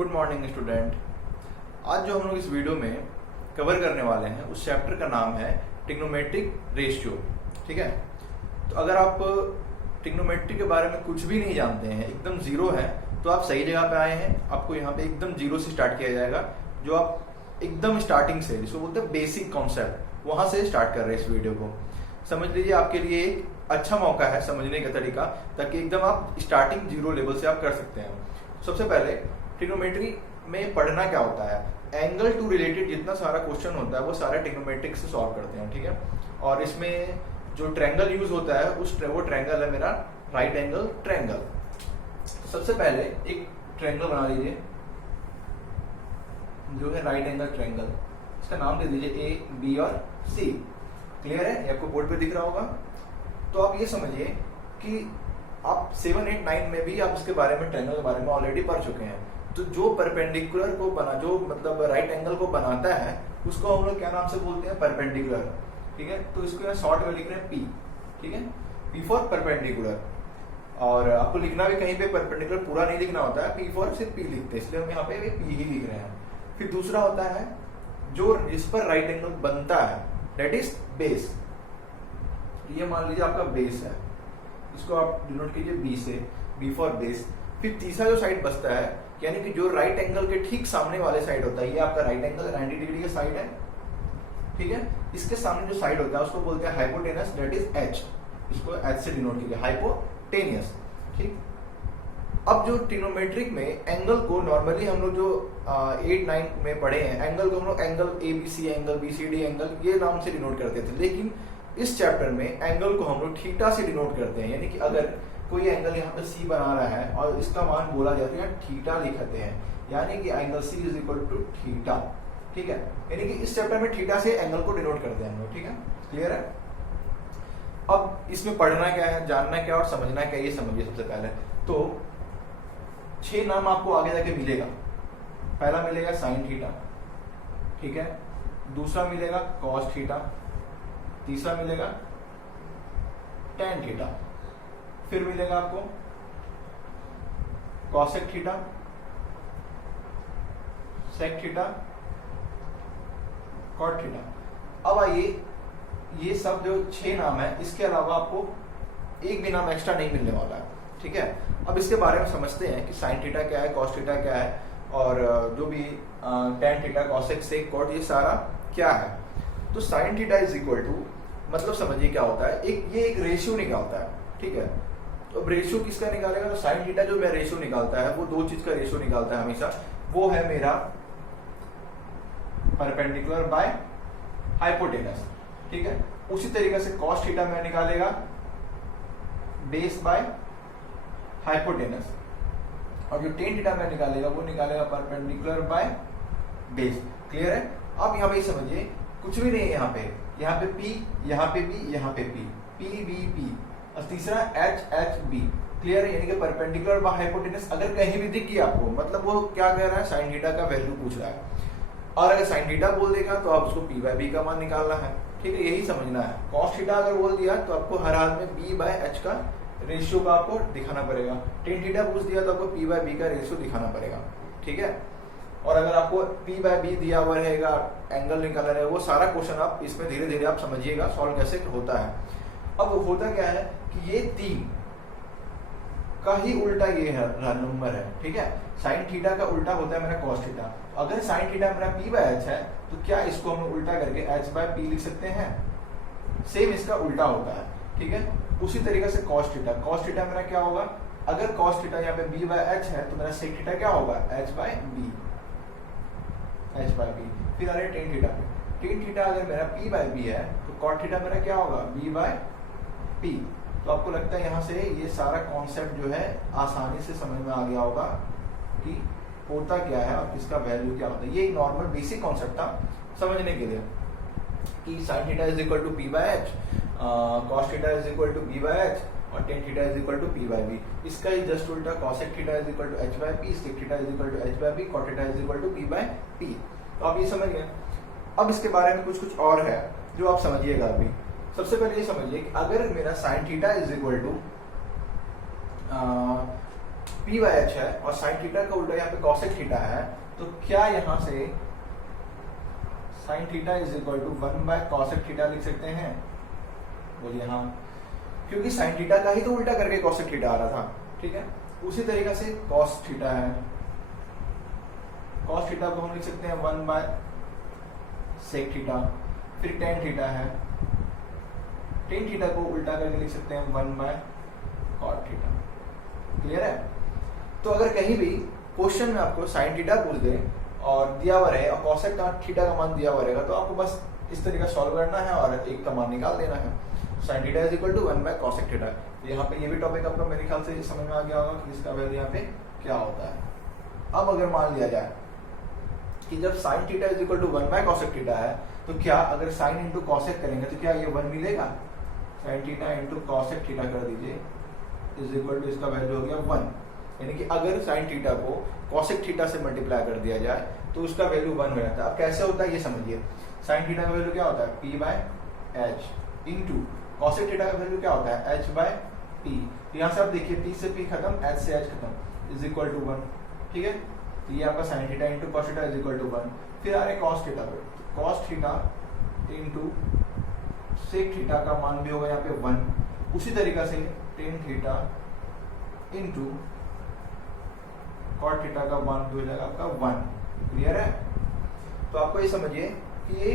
Good morning student. आज जो हम लोग इस वीडियो में कवर करने वाले हैं उस चैप्टर का नाम है ट्रिग्नोमेट्रिक रेशियो। ठीक है, तो अगर आप ट्रिग्नोमेट्री के बारे में कुछ भी नहीं जानते हैं, एकदम जीरो है, तो आप सही जगह पे आए हैं। आपको यहाँ पे एकदम जीरो से स्टार्ट किया जाएगा, जो आप एकदम स्टार्टिंग से, जिसको बोलते हैं बेसिक कॉन्सेप्ट, वहां से स्टार्ट कर रहे हैं इस वीडियो को। समझ लीजिए आपके लिए एक अच्छा मौका है समझने का तरीका, ताकि एकदम आप स्टार्टिंग जीरो लेवल से आप कर सकते हैं। सबसे पहले ट्रिग्नोमेट्री में पढ़ना क्या होता है, एंगल टू रिलेटेड जितना सारा क्वेश्चन होता है वो सारा ट्रिग्नोमेट्रिक से सॉल्व करते हैं। ठीक है, और इसमें जो ट्रायंगल यूज होता है वो ट्रायंगल है मेरा राइट एंगल ट्रायंगल। सबसे पहले एक ट्रायंगल बना लीजिए जो है राइट एंगल ट्रायंगल। इसका नाम दे दीजिए ए, बी और सी। क्लियर है, ये आपको बोर्ड पे दिख रहा होगा। तो आप ये समझिए कि आप 7, 8, 9 में भी आप इसके बारे में, ट्रायंगल के बारे में ऑलरेडी पढ़ चुके हैं। तो जो परपेंडिकुलर को बना, जो मतलब राइट एंगल को बनाता है, उसको हम लोग क्या नाम से बोलते हैं, परपेंडिकुलर। ठीक है, तो इसको यहाँ शॉर्ट में लिख रहे हैं पी। ठीक है, पी फॉर परपेंडिकुलर। और आपको लिखना भी कहीं पे परपेंडिकुलर पूरा नहीं लिखना होता है, पी फॉर सिर्फ पी लिखते हैं, इसलिए हम यहाँ पे पी ही लिख रहे हैं। फिर दूसरा होता है जो जिस पर राइट एंगल बनता है, दैट इज बेस। ये मान लीजिए आपका बेस है, इसको आप डिनोट कीजिए बी से, बी फॉर बेस। फिर तीसरा जो साइड बचता है, यानी कि जो राइट एंगल के ठीक सामने वाले साइड होता है, ये आपका राइट एंगल 90 डिग्री का साइड है। ठीक है, इसके सामने जो साइड होता है उसको बोलते हैं हाइपोटेनस, दैट इज एच। इसको एच से डिनोट कीजिए, हाइपोटेनियस। ठीक, अब जो ट्रिग्नोमेट्रिक में एंगल को नॉर्मली हम लोग जो 8, 9 में पढ़े हैं, एंगल को हम लोग angle ABC angle, BCD angle, ये नाम से डिनोट करते थे। लेकिन इस चैप्टर में एंगल को हम लोग थीटा से डिनोट करते हैं। यानी कि अगर कोई एंगल यहाँ पे सी बना रहा है और इसका मान बोला जाता है थीटा लिखते हैं, यानी कि angle C is equal to theta. ठीक है, यानी कि इस चैप्टर में थीटा से एंगल को डिनोट करते हैं हम लोग। ठीक है, क्लियर है। अब इसमें पढ़ना क्या है, जानना क्या और समझना क्या, ये समझिए। सबसे पहले तो 6 नाम आपको आगे जाके मिलेगा। पहला मिलेगा साइन थीटा, ठीक है, दूसरा मिलेगा कॉस थीटा, तीसरा मिलेगा टेन थीटा, फिर मिलेगा आपको cosec theta, sec theta, cot theta. अब आइए, ये सब जो 6 नाम है, इसके अलावा आपको एक भी नाम एक्स्ट्रा नहीं मिलने वाला है। ठीक है, अब इसके बारे में समझते हैं कि साइन थीटा क्या है, कॉस थीटा क्या है, और जो भी tan theta, cosec, sec, cot, ये सारा क्या है। तो sine theta is equal to, मतलब समझिए क्या होता है, ये एक रेशियो निकालता है। ठीक है, तो अब रेशियो किसका निकालेगा, तो साइन थीटा जो मैं रेशियो निकालता है वो 2 चीज का रेशियो निकालता है हमेशा। वो है मेरा परपेंडिकुलर बाय हाइपोटेनस। ठीक है, उसी तरीके से कॉस थीटा में निकालेगा बेस बाय हाइपोटेनस, और जो टेन थीटा में निकालेगा वो निकालेगा परपेंडिकुलर बाय बेस। क्लियर है। अब यहाँ पे समझिए कुछ भी नहीं है, यहाँ पे P, यहाँ पे B, यहाँ पे P, P, B, P, और तीसरा H, H, B। क्लियर है, यानी कि परपेंडिकुलर बाय हाइपोटेनस अगर कहीं भी दिख गया आपको, मतलब वो क्या कह रहा है, साइन थीटा का वैल्यू पूछ रहा है। और अगर साइन थीटा बोल देगा तो आप उसको P बाय B का मान निकालना है। ठीक है, यही समझना है। कॉस थीटा अगर बोल दिया तो आपको हर हाल में B बाय H का रेशियो का आपको दिखाना पड़ेगा। टेन थीटा पूछ दिया तो आपको P बाय B का रेशियो दिखाना पड़ेगा। ठीक है, और अगर आपको P बाय B दिया हुआ रहेगा, एंगल निकालना रहेगा, वो सारा क्वेश्चन आप इसमें धीरे धीरे आप समझिएगा सॉल्व कैसे होता है। अब होता क्या है कि ये 3 का ही उल्टा ये है नंबर है। ठीक है, साइन थीटा का उल्टा होता है मेरा कॉस थीटा। अगर साइन थीटा मेरा P बाय H है तो क्या इसको हम उल्टा करके H बाय P लिख सकते हैं, सेम इसका उल्टा होता है। ठीक है, उसी तरीके से कॉस थीटा मेरा क्या होगा, अगर कॉस थीटा यहाँ पे B बाय H है तो मेरा सेक थीटा क्या होगा, H बाय B। फिर आ रहे टेन थीटा पे, टेन थीटा अगर मेरा P बाय B है तो कॉट थीटा मेरा क्या होगा, B बाय P। तो आपको लगता है यहाँ से ये सारा कॉन्सेप्ट जो है आसानी से समझ में आ गया होगा कि होता क्या है और किसका वैल्यू क्या होता है। ये एक नॉर्मल बेसिक कॉन्सेप्ट था समझने के लिए कि sine theta is equal to P by H, cos theta is equal to B by H, और tan theta is equal to P by B। इसका ही जस्ट उल्टा cosec theta is equal to H by P, sec theta is equal to H by B, cot theta is equal to P by P। तो आप ये समझ गए। अब इसके बारे में कुछ और है जो आप समझिएगा अभी। सबसे पहले ये समझिए कि अगर मेरा sine theta is equal to P by H है और साइन थीटा का उल्टा यहाँ पे कॉसेक थीटा है, तो क्या यहाँ से sine theta is equal to 1 by cosec theta लिख सकते हैं? बोलिए हाँ, क्योंकि साइन थीटा का ही तो उल्टा करके कॉसेक थीटा आ रहा था। ठीक है, उसी तरीका से कॉस थीटा है, कॉस थीटा को हम लिख सकते हैं 1 बाय सेक थीटा। फिर टेन थीटा है, टेन थीटा को उल्टा करके लिख सकते हैं 1 बाय कॉट थीटा। क्लियर है? तो अगर कहीं भी क्वेश्चन में आपको साइन थीटा पूछ दे और दिया हुआ रहे और कॉसेक थीटा का मान दिया हुआ रहेगा, तो आपको बस इस तरीका सॉल्व करना है और एक का मान निकाल देना है। Sine theta is equal to 1 by cosec theta. यहाँ पे ये भी टॉपिक आपका मेरे ख्याल से समझ में आ गया होगा कि इसका वैल्यू यहाँ पे क्या होता है। अब अगर मान लिया जाए कि जब sine theta is equal to 1 by cosec theta है, तो क्या अगर साइन इंटू कॉसेक करेंगे तो क्या ये 1 मिलेगा? Sign theta into cosec theta कर दीजिए इज इक्वल टू इसका वैल्यू हो गया 1। यानी कि अगर साइन थीटा को कॉसेक थीटा से मल्टीप्लाई कर दिया जाए तो उसका वैल्यू 1 हो जाता है। अब कैसे होता है ये समझिए। साइन थीटा का वैल्यू क्या होता है? p by H into cosec theta का वैल्यू क्या होता है? h by p। यहाँ से आप देखिए p से p खत्म, h से h खत्म, इज इक्वल टू 1। ठीक है, तो ये आपका sine theta into cos theta is equal to 1। फिर आ रहे कॉस थीटा पे, cos theta into sec theta का मान भी होगा यहाँ पे 1। उसी तरीका से tan theta into cot theta का मान भी हो जाएगा आपका 1। क्लियर है? तो आपको ये समझिए कि ये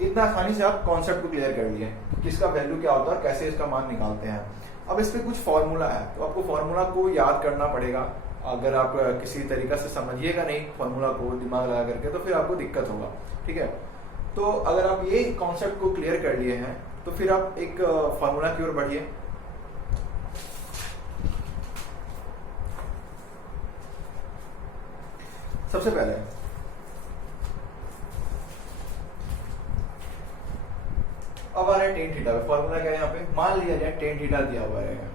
इतना आसानी से आप कॉन्सेप्ट को क्लियर कर लिए कि किसका वैल्यू क्या होता है और कैसे इसका मान निकालते हैं। अब इस पे कुछ फॉर्मूला है, तो आपको फॉर्मूला को याद करना पड़ेगा। अगर आप किसी तरीका से समझिएगा नहीं फॉर्मूला को दिमाग लगा करके, तो फिर आपको दिक्कत होगा। ठीक है, तो अगर आप ये कॉन्सेप्ट को क्लियर कर लिए हैं तो फिर आप एक फॉर्मूला की ओर बढ़िए। सबसे पहले अब आ रहा है टेन थीटा पे। फॉर्मूला क्या है यहाँ पे? मान लिया जाए टेन थीटा दिया हुआ रहेगा।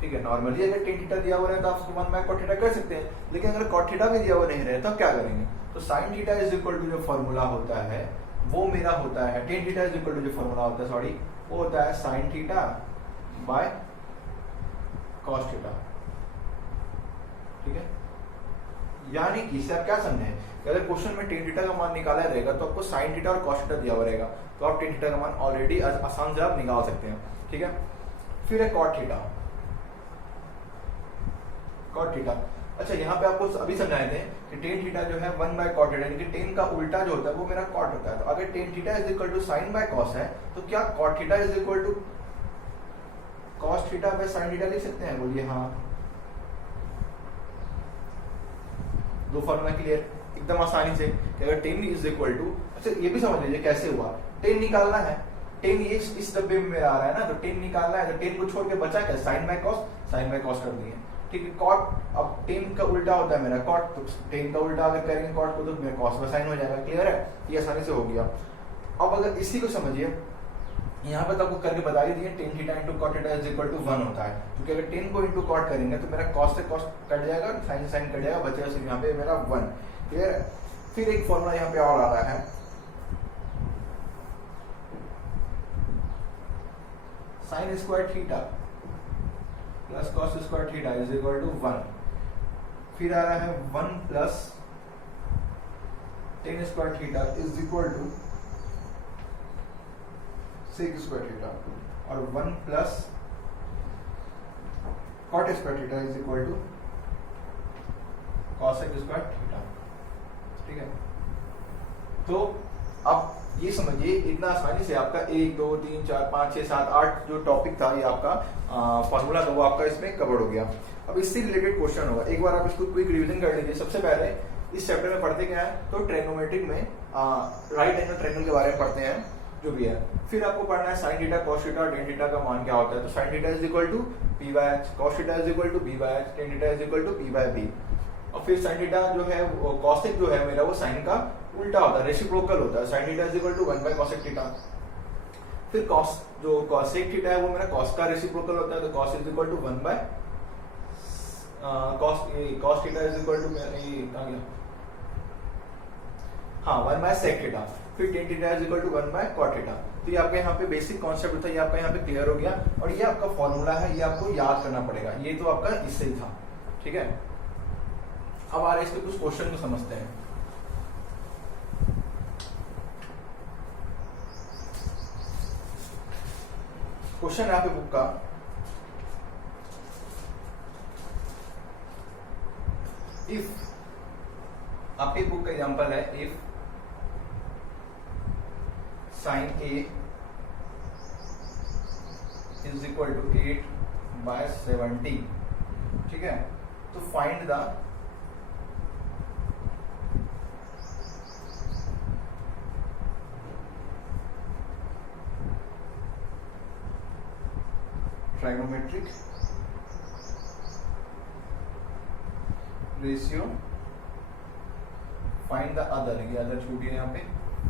ठीक है, नॉर्मली अगर टेन थीटा दिया हुआ रहे तो आप उसको 1 बाय कॉट थीटा कर सकते हैं, लेकिन अगर कॉट थीटा भी दिया हुआ नहीं रहे तो क्या करेंगे? तो sine theta is equal to जो फॉर्मूला होता है वो मेरा होता है, tan theta is equal to जो फॉर्मूला होता है सॉरी वो होता है sine theta by cos theta. ठीक है, यानी कि इससे आप क्या समझे कि अगर क्वेश्चन में टेन थीटा का मान निकाला रहेगा तो आपको साइन थीटा और कॉस थीटा दिया हुआ रहेगा, तो आप टेन थीटा का मान ऑलरेडी आसान से आप निकाल सकते हैं। ठीक है, फिर है कॉट थीटा। कॉट थीटा, अच्छा यहाँ पे आपको अभी समझाए थे कि टेन थीटा जो है 1 बाय कॉट थीटा, यानी कि टेन का उल्टा जो होता है वो मेरा कॉट होता है। तो अगर tan theta is equal to sine by cos है तो क्या cot theta is equal to cos theta by sine theta लिख सकते हैं? बोलिए हाँ। दो फॉर्मूला क्लियर एकदम आसानी से कि अगर टेन इज इक्वल टू, अच्छा ये भी समझ लीजिए कैसे हुआ। टेन निकालना है, टेन ये इस डब्बे में मेरा आ रहा है ना, तो टेन निकालना है, तो टेन को छोड़ के बचा क्या? Sine by cos, sine by cos कर दिए। ठीक है, कॉट, अब टेन का उल्टा होता है मेरा कॉट, तो टेन का उल्टा अगर करेंगे कॉट को तो मेरा कॉस में साइन हो जाएगा। क्लियर है? ये आसानी से हो गया। अब अगर इसी को समझिए, यहाँ पे तो आपको करके बता ही दिए tan theta into cot theta is equal to 1 होता है, क्योंकि अगर टेन को इंटू कॉट करेंगे तो मेरा कॉस से कॉस कट जाएगा, साइन से साइन कट जाएगा, बचेगा सिर्फ यहाँ पे मेरा 1। क्लियर है? फिर एक फॉर्मूला यहाँ पे और आ रहा है, sine square theta plus cos square theta is equal to 1। फिर आ रहा है 1 plus tan square theta is equal to sec square theta, और 1 plus cot square theta is equal to cosec square theta. ठीक है, तो अब ये समझिए इतना आसानी से आपका 1 2 3 4 5 6 7 8 जो टॉपिक था ये आपका फॉर्मूला था वो आपका इसमें कवर हो गया। अब इससे रिलेटेड क्वेश्चन होगा, एक बार आप इसको क्विक रिवीजन कर लीजिए। सबसे पहले इस चैप्टर में पढ़ते क्या है, तो ट्रिग्नोमेट्रिक में राइट एंगल ट्रायंगल के बारे में पढ़ते हैं जो भी है। फिर आपको पढ़ना है sine theta cos theta tan theta का मान क्या होता है। तो sine theta is equal to P by H, cos theta is equal to B by H, tan theta is equal to P by B. और फिर साइन थीटा जो है कॉसेक जो है मेरा वो साइन का उल्टा होता है, रेसिप्रोकल होता है। Sine theta is equal to 1 by cosec theta. फिर कॉस जो कॉसेक थीटा है वो मेरा कॉस का रेसिप्रोकल होता है, तो cos is equal to 1 by cos theta is equal to हाँ 1 बाय सेक थीटा। फिर tan theta is equal to 1 by cot theta. तो ये आपका यहाँ पे बेसिक कॉन्सेप्ट होता है, ये आपका यहाँ पे क्लियर हो गया। और ये आपका फॉर्मूला है, ये आपको याद करना पड़ेगा। ये तो आपका इससे ही था, ठीक है, अब आ रहे इसके कुछ क्वेश्चन को समझते हैं। क्वेश्चन है आपके बुक का, इफ, आपकी बुक का एग्जांपल है, if sin A is equal to 8/70, ठीक है, तो find the trigonometric ratio, find the other, ये अदर छूटी है यहाँ पे,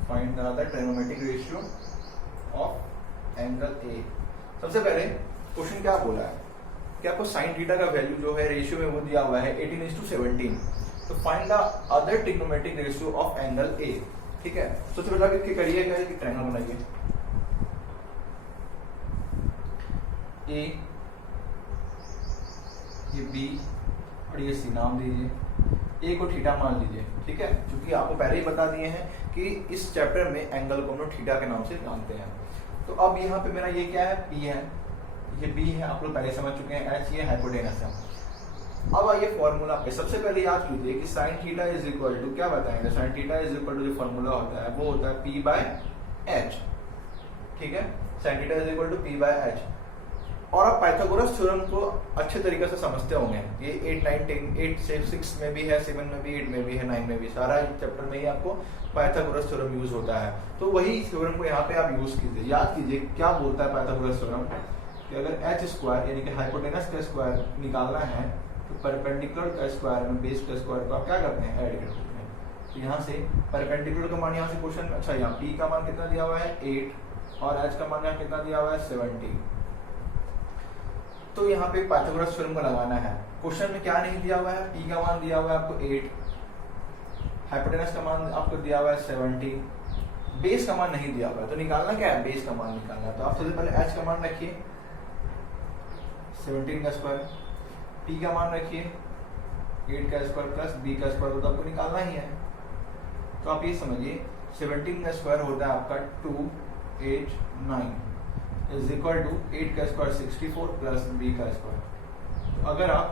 find the other trigonometric ratio of angle A. सबसे पहले क्वेश्चन क्या बोला है कि आपको साइन थीटा का वैल्यू जो है रेशियो में वो दिया हुआ है 18:17, तो find the other trigonometric ratio of angle ए। ठीक है, सबसे पहले क्या करिएगा कि ट्रायंगल बनाइए, ए, ये बी और ये सी नाम दीजिए, ए को थीटा मान लीजिए। ठीक है, क्योंकि आपको पहले ही बता दिए हैं कि इस चैप्टर में एंगल को हम लोग थीटा के नाम से जानते हैं। तो अब यहाँ पे मेरा ये क्या है, पी है, ये बी है, आप लोग पहले समझ चुके हैं, एच ये हाइपोटेनस है। अब आइए फॉर्मूला पे, सबसे पहले याद कीजिए कि sine theta is equal to, क्या बताएंगे, sine theta is equal to जो फॉर्मूला होता है वो होता है पी बाय एच। ठीक है, sine theta is equal to P by H. और आप पाइथागोरस थ्योरम को अच्छे तरीके से समझते होंगे, ये 8, 9, 10, 8 से 6 में भी है, 7 में भी, 8 में भी है, 9 में भी, सारा चैप्टर में ही आपको पाइथागोरस थ्योरम यूज होता है। तो वही थ्योरम को यहाँ पे आप यूज कीजिए। याद कीजिए क्या बोलता है पाइथागोरस थ्योरम कि अगर एच स्क्वायर यानी कि हाइपोटेनस का स्क्वायर निकालना है तो परपेंडिकुलर का स्क्वायर में बेस का स्क्वायर को आप क्या करते हैं, ऐड करते हैं। तो यहाँ से परपेंडिकुलर का मान, यहाँ से क्वेश्चन, अच्छा यहाँ पी का मान कितना दिया हुआ है 8 और एच का मान यहाँ कितना दिया हुआ है 70। तो यहाँ पे पाइथागोरस थ्योरम को लगाना है। क्वेश्चन में क्या नहीं दिया हुआ है, पी का मान दिया हुआ है आपको 8, हाइपोटेनस का मान आपको दिया हुआ है 70, बेस का मान नहीं दिया हुआ है। तो निकालना क्या है, बेस का मान निकालना है। तो आप सबसे पहले एच का मान रखिए 17 का स्क्वायर, पी का मान रखिए 8 का स्क्वायर प्लस बी का स्क्वायर, तो आपको निकालना ही है। तो आप ये समझिए 17 का स्क्वायर होता है आपका 289 इज इक्वल टू 8 का स्क्वायर 64 प्लस बी का स्क्वायर। तो अगर आप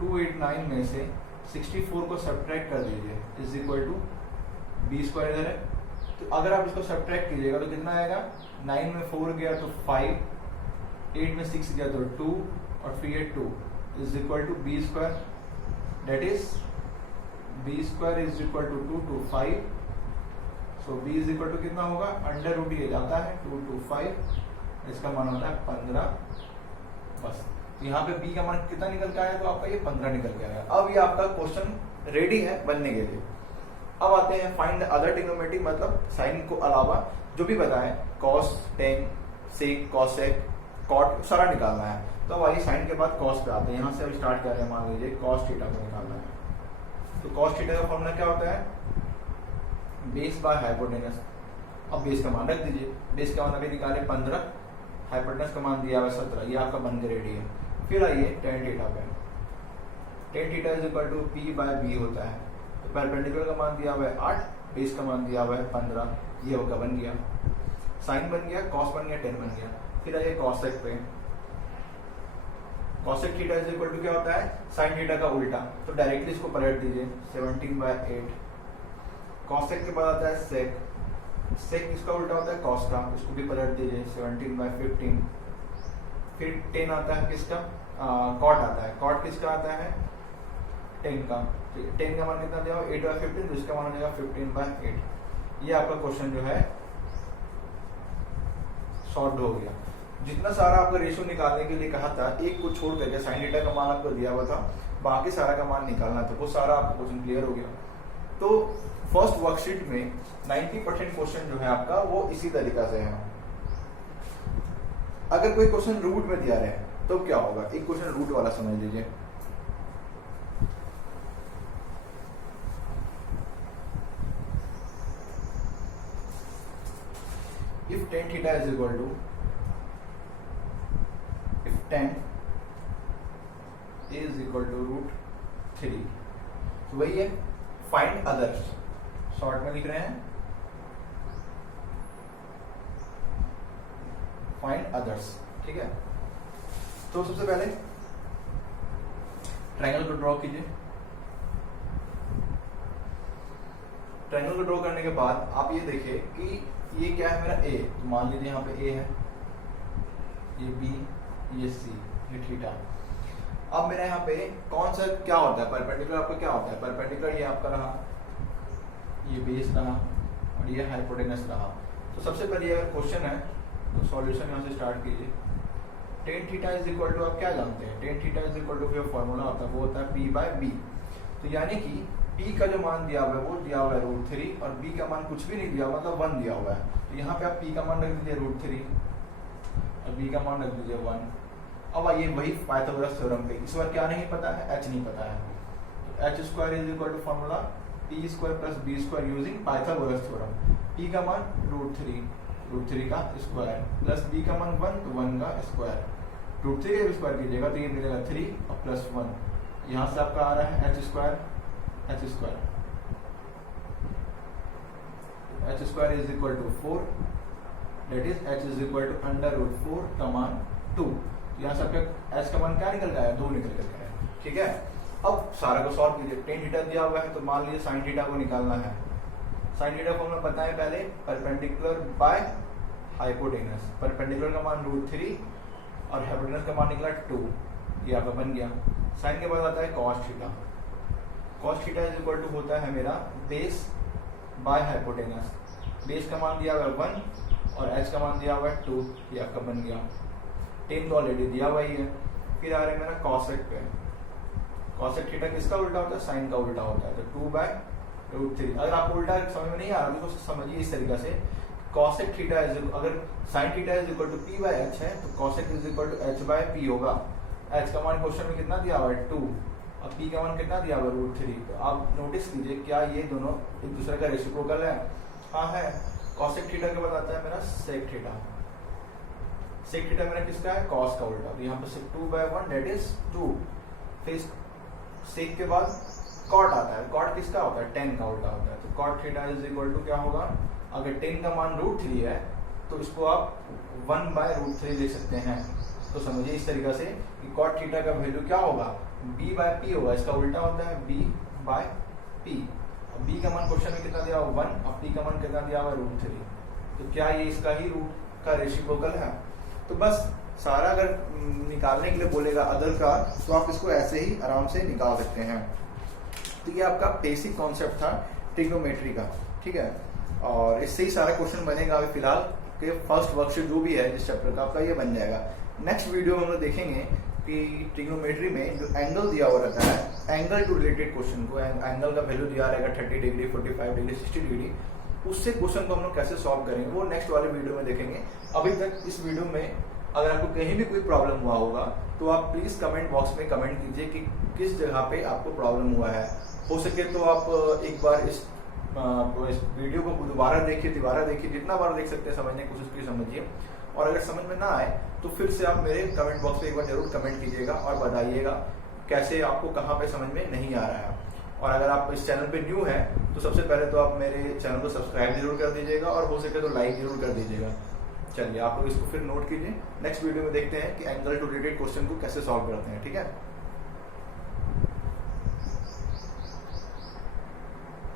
289 में से 64 को सब्ट्रैक्ट कर दीजिए is equal to B square इधर है, तो अगर आप इसको सब्ट्रैक्ट कीजिएगा तो कितना आएगा, 9 में 4 गया तो 5, 8 में 6 गया तो 2 और फिर ये 2 is equal to B square, that is B square is equal to 2 to 5। So B is equal to कितना होगा, अंडर रूट ये जाता है 2 to 5, इसका मान होता है 15। बस यहाँ पे b का मान कितना निकल के आया, तो आपका ये 15 निकल के आया। अब ये आपका क्वेश्चन रेडी है बनने के लिए। अब आते हैं फाइंड द अदर ट्रिग्नोमेट्री, मतलब साइन को अलावा जो भी बताएं, कॉस, टेन, सेक, कॉसेक, कॉट, सारा निकालना है। तो अब आइए साइन के बाद कॉस पे आते हैं। यहाँ से अब स्टार्ट कर रहे हैं, मान लीजिए कॉस थीटा को निकालना है। तो कॉस थीटा का फॉर्मूला क्या होता है, बेस बाय हाइपोटेनस। अब बेस का मान रख दीजिए, बेस का मान अभी निकाले 15, हाइपोटेनस का मान दिया हुआ 17, ये आपका बन के रेडी है। फिर आइए टेन थीटा पे, tan theta is equal to P by B होता है। तो परपेंडिकुलर का मान दिया हुआ है 8, बेस का मान दिया हुआ है 15, ये होगा बन गया, साइन बन गया, कॉस बन गया, टेन बन गया। फिर आइए कॉसेक पे, cosec theta is equal to क्या होता है, साइन थीटा का उल्टा। तो डायरेक्टली इसको पलट दीजिए 17/8। कॉसेक के बाद आता है सेक, सेक इसका उल्टा होता है कॉस का, इसको भी पलट दीजिए 17/15। फिर 10 आता है किसका, कॉट आता है, कॉट किसका आता है 10 का। तो 10 का मान कितना दिया हुआ 8/15, तो इसका मान हो जाएगा 15/8। ये आपका क्वेश्चन जो है सॉल्व हो गया। जितना सारा आपको रेशियो निकालने के लिए कहा था, एक को छोड़ करके साइन थीटा का मान आपको दिया हुआ था, बाकी सारा का मान निकालना था, वो सारा आपका क्वेश्चन क्लियर हो गया। तो फर्स्ट वर्कशीट में 90% क्वेश्चन जो है आपका वो इसी तरीका से है। अगर कोई क्वेश्चन रूट में दिया रहे तो क्या होगा, एक क्वेश्चन रूट वाला समझ लीजिए। If tan theta is equal to, if tan A is equal to root 3। तो वही है फाइंड अदर्स, शॉर्ट में लिख रहे हैं फाइंड अदर्स। ठीक है, तो सबसे पहले ट्रायंगल को ड्रॉ कीजिए। ट्रायंगल को ड्रॉ करने के बाद आप ये देखिए कि ये क्या है मेरा ए, तो मान लीजिए यहाँ पे ए है, ये बी, ये सी, ये थीटा। अब मेरा यहाँ पे कौन सा क्या होता है परपेंडिकुलर, आपका क्या होता है परपेंडिकुलर, ये आपका रहा, ये बेस रहा और ये हाइपोटेनस रहा। तो सबसे पहले अगर क्वेश्चन है तो सॉल्यूशन यहाँ से स्टार्ट कीजिए। Tan theta is equal to, आप क्या जानते हैं, tan theta is equal to जो फॉर्मूला होता है वो होता है पी बाय बी। तो यानी कि p का जो मान दिया हुआ है वो दिया हुआ है रूट 3 और b का मान कुछ भी नहीं दिया हुआ, मतलब 1 दिया हुआ है। तो यहाँ पे आप p का मान रख दीजिए रूट 3 और b का मान रख दीजिए 1। अब आइए वही पाइथागोरस थ्योरम पे, इस बार क्या नहीं पता है, h नहीं पता है। तो h square is equal to formula p square plus b square using Pythagoras theorem. p का मान रूट 3 का स्क्वायर प्लस b का मान 1 तो 1 का स्क्वायर, रूट 3 का स्क्वायर कीजिएगा तो ये मिलेगा 3 और प्लस 1। यहाँ से आपका आ रहा है h square is equal to 4, that is h is equal to under root 4 का मान 2। यहाँ से आपका h का मान क्या निकल गया है, 2 निकल कर गया। ठीक है, अब सारा को सॉल्व कीजिए। टेन थीटा दिया हुआ है तो मान लीजिए साइन थीटा को निकालना है। साइन थीटा फॉर्मूला पता है पहले, परपेंडिकुलर बाय हाइपोटेनस। परपेंडिकुलर का मान रूट 3 और हाइपोटेनस का मान निकला 2, ये आपका बन गया। साइन के बाद आता है cos theta. Cos theta is equal to होता है मेरा बेस बाय हाइपोटेनस। बेस का मान दिया हुआ है 1 और h का मान दिया हुआ है 2, ये आपका बन गया। टेन तो ऑलरेडी दिया हुआ ही है। फिर आ रहा है मेरा कॉसेक पे। कॉसेक थीटा किसका उल्टा होता है, साइन का उल्टा होता है, तो 2 बाय रूट 3। अगर आपको उल्टा समझ में नहीं आ रहा तो समझिए इस तरीके से, कॉसेक थीटा इज, अगर sine theta is equal to p by h है तो cosec is equal to h by p होगा। h का मान क्वेश्चन में कितना दिया हुआ है 2 और p का मान कितना दिया हुआ है रूट 3। तो आप नोटिस कीजिए क्या ये दोनों एक दूसरे का रेसिप्रोकल है, हाँ है। कॉसेक थीटा के बाद आता है मेरा सेक थीटा। सेक थीटा मेरा किसका है, कॉस का उल्टा, तो यहाँ पे 2 बाय 1 दैट इज 2। फिर सेक के बाद कॉट आता है, कॉट किसका होता है, टेन का उल्टा होता है। तो cot theta is equal to क्या होगा, अगर टेन का मान रूट 3 है तो इसको आप 1 बाय रूट 3 ले सकते हैं। तो समझिए इस तरीके से कि कॉट थीटा का वैल्यू क्या होगा, b बाय p होगा, इसका उल्टा होता है b बाय p। अब b का मान क्वेश्चन में कितना दिया हुआ 1 और p का मान कितना दिया हुआ रूट 3। तो क्या ये इसका ही रूट का रेसिप्रोकल है। तो बस सारा अगर निकालने के लिए बोलेगा अदर का तो आप इसको ऐसे ही आराम से निकाल सकते हैं। तो ये आपका बेसिक कॉन्सेप्ट था ट्रिग्नोमेट्री का। ठीक है, और इससे ही सारा क्वेश्चन बनेगा। अभी फिलहाल के फर्स्ट वर्कशीट जो भी है जिस चैप्टर का आपका ये बन जाएगा। नेक्स्ट वीडियो में हम लोग देखेंगे कि ट्रिग्नोमेट्री में जो एंगल दिया हुआ रहता है, एंगल टू रिलेटेड क्वेश्चन को, एंगल का वैल्यू दिया रहेगा 30 डिग्री, 45 डिग्री, 60 डिग्री, उससे क्वेश्चन को हम लोग कैसे सॉल्व करेंगे वो नेक्स्ट वाले वीडियो में देखेंगे। अभी तक इस वीडियो में अगर आपको कहीं भी कोई प्रॉब्लम हुआ होगा तो आप प्लीज कमेंट बॉक्स में कमेंट कीजिए कि किस जगह पे आपको प्रॉब्लम हुआ है। हो सके तो आप एक बार इस वीडियो को दोबारा देखिए, जितना बार देख सकते हैं समझने की कोशिश कीजिए, समझिए। और अगर समझ में ना आए तो फिर से आप मेरे कमेंट बॉक्स में एक बार जरूर कमेंट कीजिएगा और बताइएगा कैसे आपको कहाँ पे समझ में नहीं आ रहा है। और अगर आप इस चैनल पे न्यू है तो सबसे पहले तो आप मेरे चैनल को सब्सक्राइब जरूर कर दीजिएगा और हो सके तो लाइक जरूर कर दीजिएगा। चलिए आप लोग इसको फिर नोट कीजिए। नेक्स्ट वीडियो में देखते हैं कि एंगल टू रिलेटेड क्वेश्चन को कैसे सॉल्व करते हैं। ठीक है।